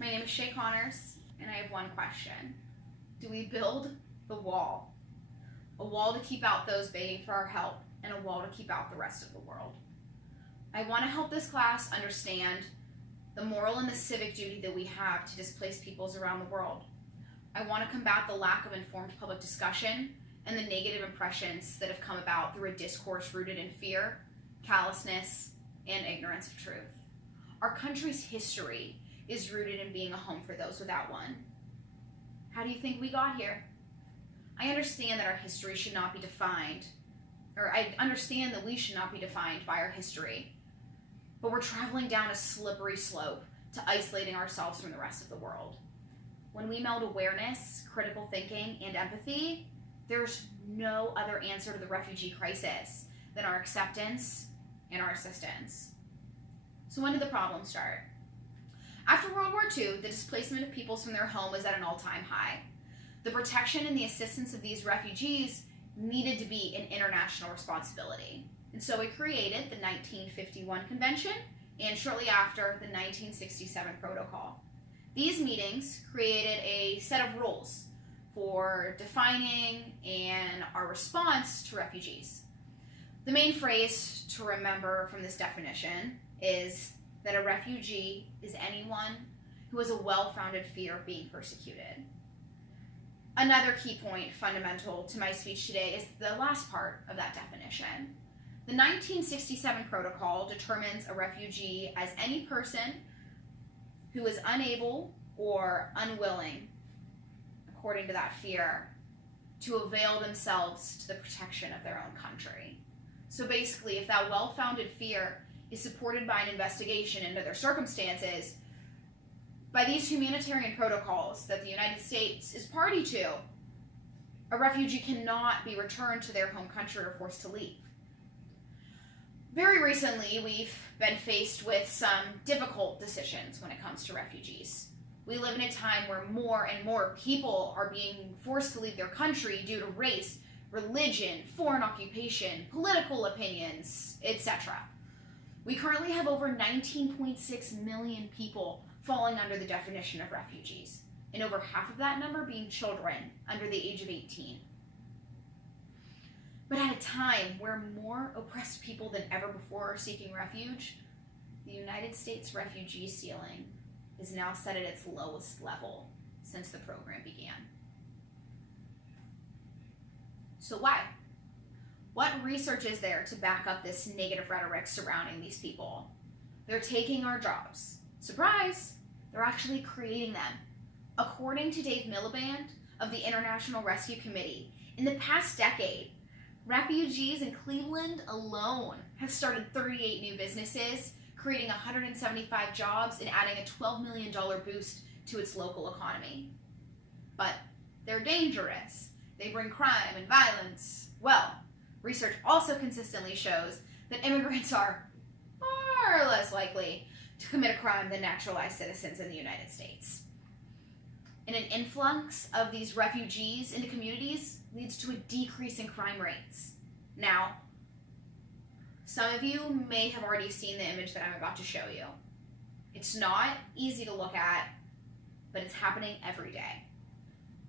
My name is Shay Connors, and I have one question. Do we build the wall? A wall to keep out those begging for our help, and a wall to keep out the rest of the world. I want to help this class understand the moral and the civic duty that we have to displaced peoples around the world. I want to combat the lack of informed public discussion and the negative impressions that have come about through a discourse rooted in fear, callousness, and ignorance of truth. Our country's history is rooted in being a home for those without one. How do you think we got here? I understand that our history should not be defined, or I understand that we should not be defined by our history, but we're traveling down a slippery slope to isolating ourselves from the rest of the world. When we meld awareness, critical thinking, and empathy, there's no other answer to the refugee crisis than our acceptance and our assistance. So when did the problem start? After World War II, the displacement of peoples from their home was at an all-time high. The protection and the assistance of these refugees needed to be an international responsibility. And so we created the 1951 Convention and shortly after the 1967 Protocol. These meetings created a set of rules for defining and our response to refugees. The main phrase to remember from this definition is that a refugee is anyone who has a well-founded fear of being persecuted. Another key point fundamental to my speech today is the last part of that definition. The 1967 Protocol determines a refugee as any person who is unable or unwilling, according to that fear, to avail themselves to the protection of their own country. So basically, if that well-founded fear is supported by an investigation into their circumstances, by these humanitarian protocols that the United States is party to, a refugee cannot be returned to their home country or forced to leave. Very recently, we've been faced with some difficult decisions when it comes to refugees. We live in a time where more and more people are being forced to leave their country due to race, religion, foreign occupation, political opinions, etc. We currently have over 19.6 million people falling under the definition of refugees, and over half of that number being children under the age of 18. But at a time where more oppressed people than ever before are seeking refuge, the United States refugee ceiling is now set at its lowest level since the program began. So why? What research is there to back up this negative rhetoric surrounding these people? They're taking our jobs. Surprise! They're actually creating them. According to Dave Miliband of the International Rescue Committee, in the past decade, refugees in Cleveland alone have started 38 new businesses, creating 175 jobs and adding a $12 million boost to its local economy. But they're dangerous. They bring crime and violence. Well, research also consistently shows that immigrants are far less likely to commit a crime than naturalized citizens in the United States. And an influx of these refugees into communities leads to a decrease in crime rates. Now, some of you may have already seen the image that I'm about to show you. It's not easy to look at, but it's happening every day.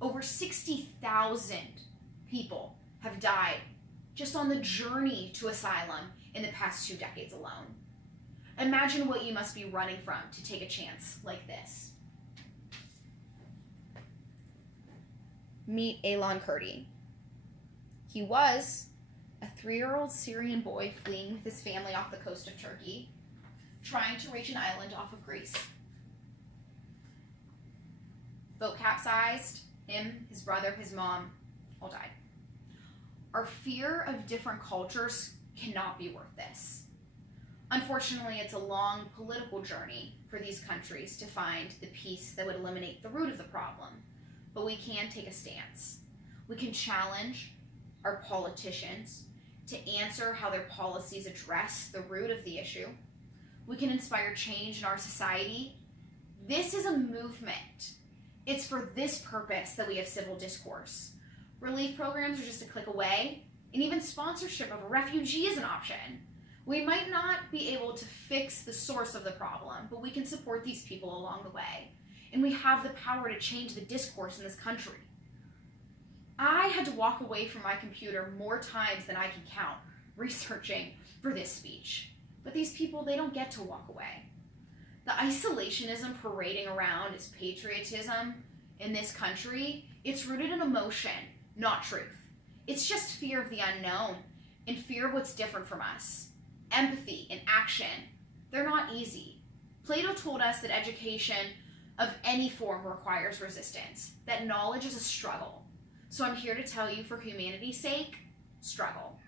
Over 60,000 people have died just on the journey to asylum in the past 2 decades alone. Imagine what you must be running from to take a chance like this. Meet Elan Kurdi. He was a 3-year-old Syrian boy fleeing with his family off the coast of Turkey, trying to reach an island off of Greece. Boat capsized. Him, his brother, his mom, all died. Our fear of different cultures cannot be worth this. Unfortunately, it's a long political journey for these countries to find the peace that would eliminate the root of the problem. But we can take a stance. We can challenge our politicians to answer how their policies address the root of the issue. We can inspire change in our society. This is a movement. It's for this purpose that we have Civil Discourse. Relief programs are just a click away, and even sponsorship of a refugee is an option. We might not be able to fix the source of the problem, but we can support these people along the way. and we have the power to change the discourse in this country. I had to walk away from my computer more times than I can count researching for this speech. But these people, they don't get to walk away. The isolationism parading around as patriotism in this country, it's rooted in emotion, not truth. It's just fear of the unknown and fear of what's different from us. Empathy and action, they're not easy. Plato told us that education of any form requires resistance, that knowledge is a struggle. So I'm here to tell you, for humanity's sake, struggle.